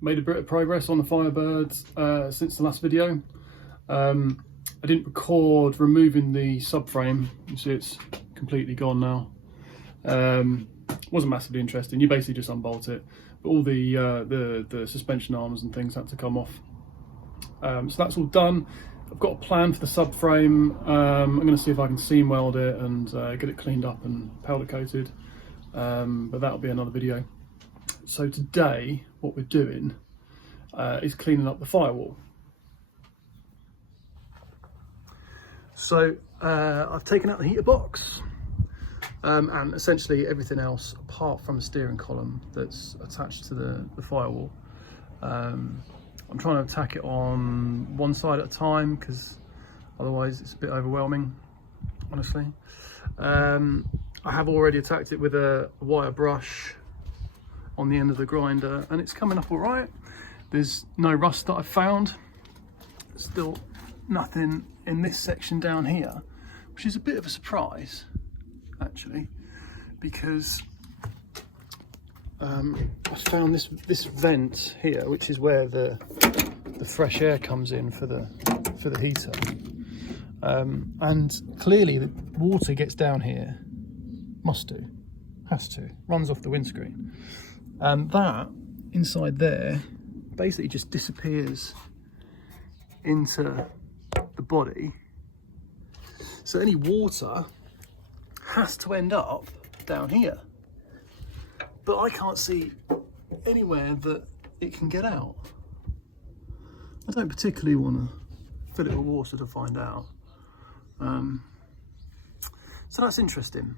made a bit of progress on the Firebird since the last video. I didn't record removing the subframe. You see it's completely gone now. Wasn't massively interesting. You basically just unbolt it, but all the suspension arms and things had to come off. So that's all done. I've got a plan for the subframe. I'm going to see if I can seam weld it and get it cleaned up and powder coated, but that'll be another video. So today what we're doing is cleaning up the firewall. So I've taken out the heater box and essentially everything else apart from the steering column that's attached to the firewall. I'm trying to attack it on one side at a time because otherwise it's a bit overwhelming, honestly. I have already attacked it with a wire brush on the end of the grinder and it's coming up all right. There's no rust that I've found. Still nothing in this section down here, which is a bit of a surprise actually, because I found this vent here, which is where the fresh air comes in for the heater, and clearly the water gets down here, has to, runs off the windscreen, and that inside there basically just disappears into the body. So any water has to end up down here, but I can't see anywhere that it can get out. I don't particularly want to fill it with water to find out. So that's interesting.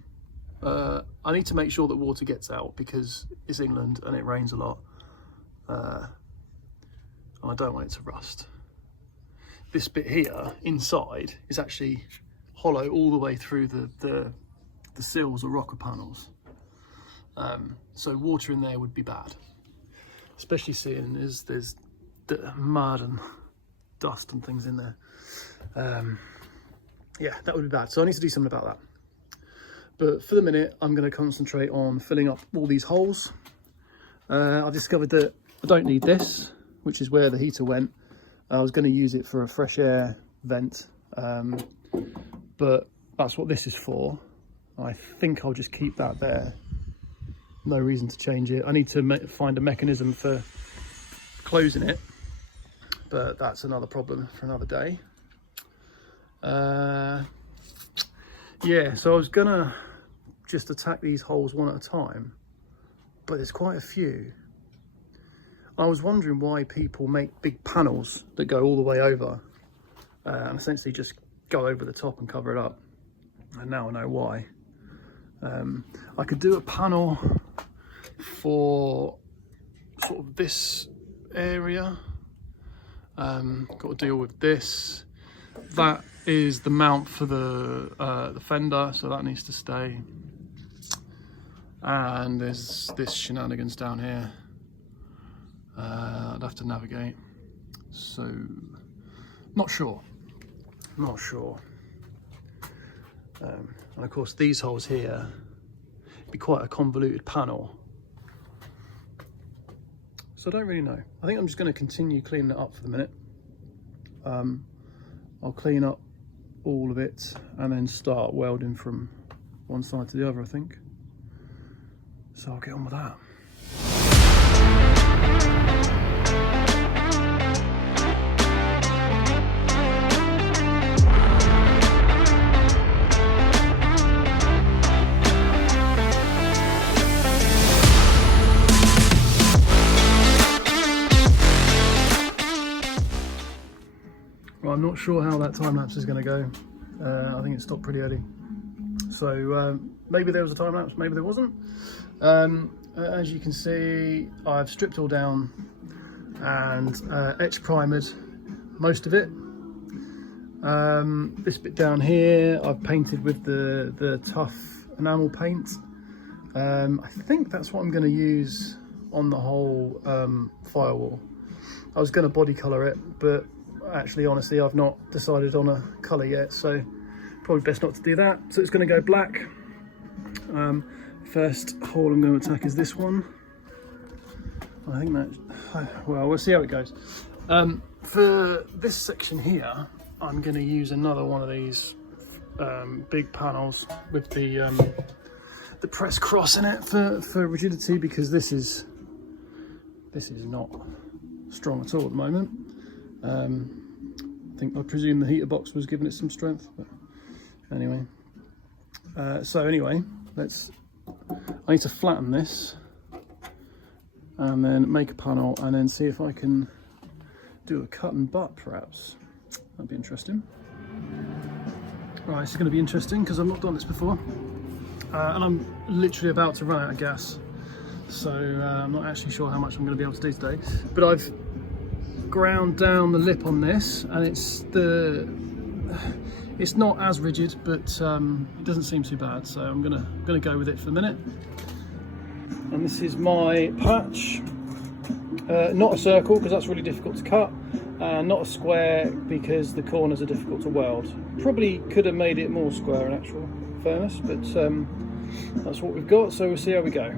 I need to make sure that water gets out because it's England and it rains a lot, and I don't want it to rust. This bit here inside is actually hollow all the way through the sills or rocker panels. So water in there would be bad, especially seeing as there's mud and dust and things in there. Yeah, that would be bad. So I need to do something about that. But for the minute, I'm going to concentrate on filling up all these holes. I discovered that I don't need this, which is where the heater went. I was going to use it for a fresh air vent, but that's what this is for. I think I'll just keep that there. No reason to change it. I need to find a mechanism for closing it, but that's another problem for another day. Yeah, so I was gonna just attack these holes one at a time, but there's quite a few. I was wondering why people make big panels that go all the way over and essentially just go over the top and cover it up, and now I know why. I could do a panel for sort of this area. Got to deal with this. That is the mount for the fender, so that needs to stay. And there's this shenanigans down here. I'd have to navigate. So, not sure. And of course these holes here be quite a convoluted panel, so I don't really know. I think I'm just going to continue cleaning it up for the minute. I'll clean up all of it and then start welding from one side to the other, I think. So I'll get on with that. Well, I'm not sure how that time lapse is going to go. I think it stopped pretty early. So maybe there was a time lapse, maybe there wasn't. As you can see, I've stripped all down and etch primered most of it. This bit down here I've painted with the tough enamel paint. I think that's what I'm going to use on the whole firewall. I was going to body colour it, but actually honestly I've not decided on a colour yet, so probably best not to do that. So it's going to go black. First hole I'm going to attack is this one. I think that, well, we'll see how it goes. For this section here, I'm going to use another one of these big panels with the press cross in it for rigidity, because this is not strong at all at the moment. I presume the heater box was giving it some strength, but anyway. So anyway, I need to flatten this and then make a panel and then see if I can do a cut and butt perhaps. That'd be interesting. Right, this is going to be interesting because I've not done this before, and I'm literally about to run out of gas, so I'm not actually sure how much I'm going to be able to do today. But I've ground down the lip on this, and it's not as rigid, but it doesn't seem too bad. So I'm gonna go with it for a minute. And this is my patch. Not a circle because that's really difficult to cut. Not a square because the corners are difficult to weld. Probably could have made it more square in actual fairness, but that's what we've got, so we'll see how we go.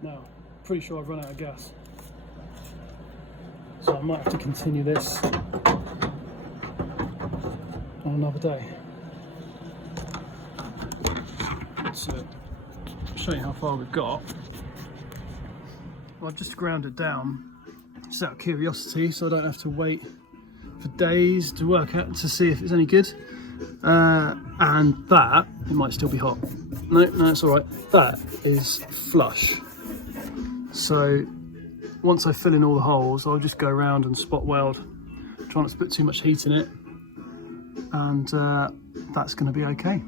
Now, pretty sure I've run out of gas, so I might have to continue this on another day. So, show you how far we've got. I've just ground it down just out of curiosity, so I don't have to wait for days to work out to see if it's any good. And that, it might still be hot. No, it's all right. That is flush. So once I fill in all the holes, I'll just go around and spot weld, try not to put too much heat in it, and that's going to be okay.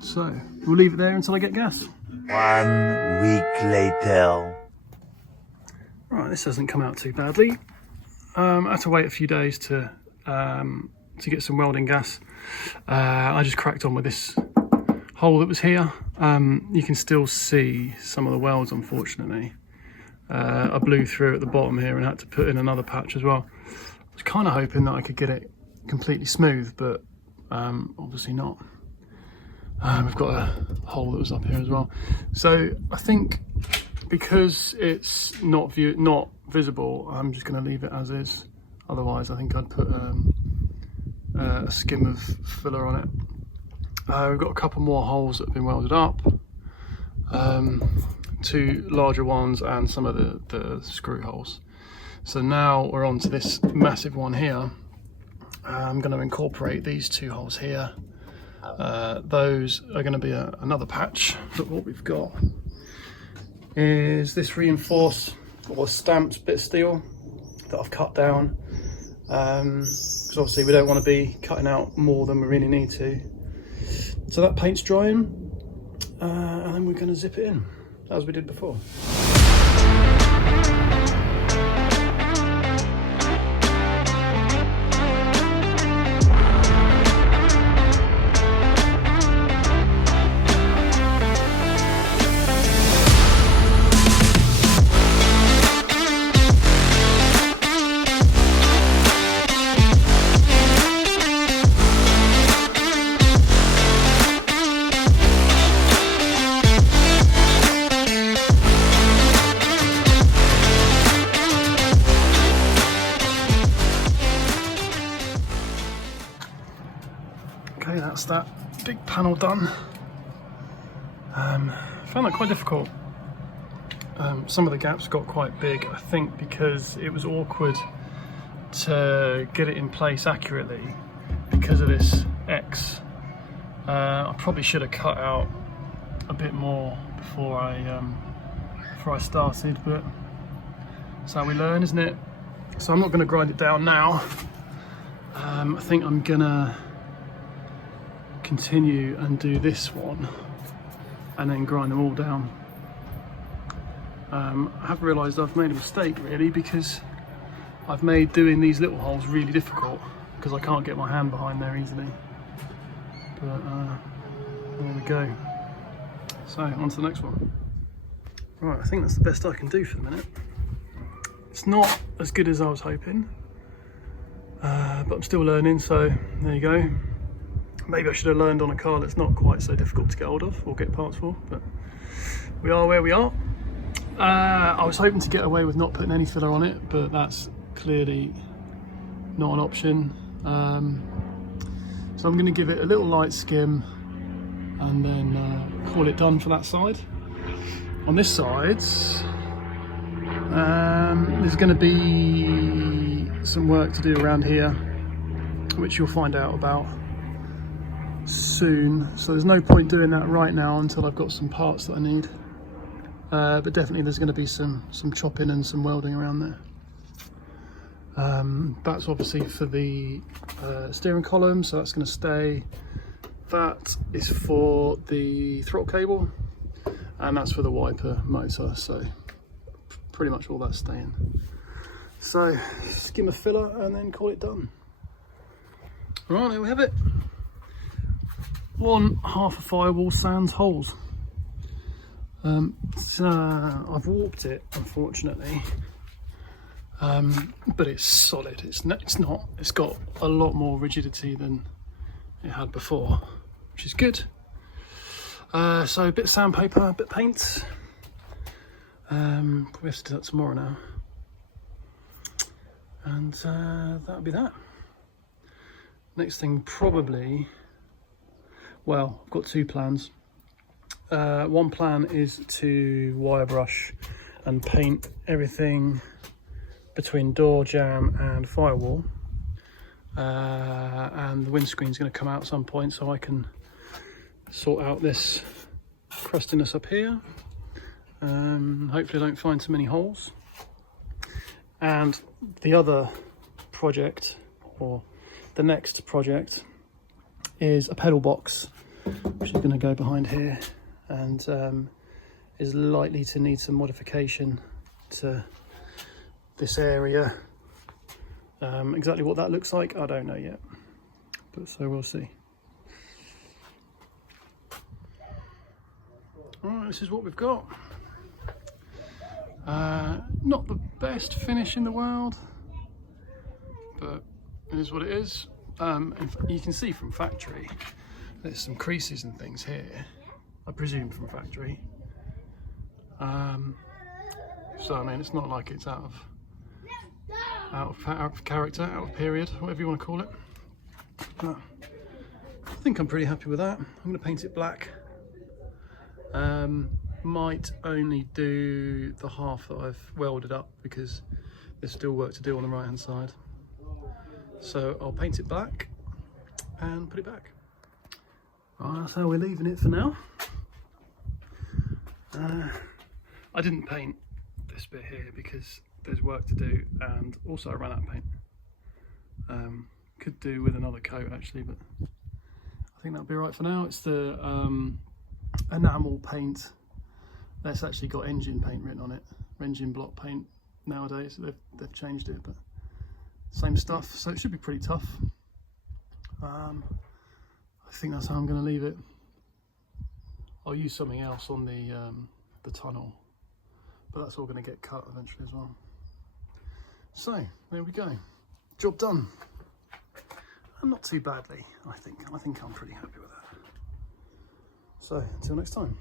So we'll leave it there until I get gas. 1 week later. Right, this hasn't come out too badly. I had to wait a few days to get some welding gas. I just cracked on with this hole that was here. You can still see some of the welds, unfortunately. I blew through at the bottom here and had to put in another patch as well. I was kind of hoping that I could get it completely smooth, but obviously not. We've got a hole that was up here as well. So I think because it's not visible, I'm just going to leave it as is. Otherwise, I think I'd put a skim of filler on it. We've got a couple more holes that have been welded up. two larger ones and some of the screw holes. So now we're on to this massive one here. I'm going to incorporate these two holes here. Those are going to be another patch, but what we've got is this reinforced or stamped bit of steel that I've cut down, because obviously we don't want to be cutting out more than we really need to. So that paint's drying, and then we're going to zip it in as we did before. Okay, that's that big panel done. Found that quite difficult. Some of the gaps got quite big, I think because it was awkward to get it in place accurately because of this X. I probably should have cut out a bit more before I started, but that's how we learn, isn't it? So I'm not going to grind it down now. I think I'm gonna continue and do this one and then grind them all down. I have realised I've made a mistake really, because I've made doing these little holes really difficult because I can't get my hand behind there easily. But there we go. So on to the next one. Right, I think that's the best I can do for the minute. It's not as good as I was hoping, but I'm still learning, so there you go. Maybe I should have learned on a car that's not quite so difficult to get hold of or get parts for, but we are where we are. I was hoping to get away with not putting any filler on it, but that's clearly not an option. So I'm going to give it a little light skim and then call it done for that side. On this side, there's going to be some work to do around here, which you'll find out about soon. So there's no point doing that right now until I've got some parts that I need. But definitely there's going to be some chopping and some welding around there. That's obviously for the steering column, so that's going to stay. That is for the throttle cable, and that's for the wiper motor, so pretty much all that's staying. So skim a filler and then call it done. Right, there we have it. One half a Firewall sans holes. I've warped it, unfortunately, but it's solid. It's got a lot more rigidity than it had before, which is good. So a bit of sandpaper, a bit of paint. Probably have to do that tomorrow now, and that'll be that. Next thing, probably. Well, I've got two plans. One plan is to wire brush and paint everything between door jamb and Firewall, and the windscreen's going to come out at some point, so I can sort out this crustiness up here. Hopefully I don't find too many holes. And the other project, or the next project, is a pedal box, which is going to go behind here, and is likely to need some modification to this area. Exactly what that looks like, I don't know yet, but so we'll see. Alright, this is what we've got. Not the best finish in the world, but it is what it is. You can see from factory there's some creases and things here, I presume from factory. So I mean, it's not like it's out of character, out of period, whatever you want to call it. But I think I'm pretty happy with that. I'm going to paint it black. might only do the half that I've welded up because there's still work to do on the right hand side. So I'll paint it black and put it back. Right, that's how we're leaving it for now. I didn't paint this bit here because there's work to do, and also I ran out of paint. Could do with another coat actually, but I think that'll be right for now. It's the enamel paint that's actually got engine paint written on it, engine block paint nowadays. They've changed it, but same stuff, so it should be pretty tough. I think that's how I'm going to leave it. I'll use something else on the tunnel, but that's all going to get cut eventually as well. So there we go, job done, and not too badly. I think I'm pretty happy with that. So until next time.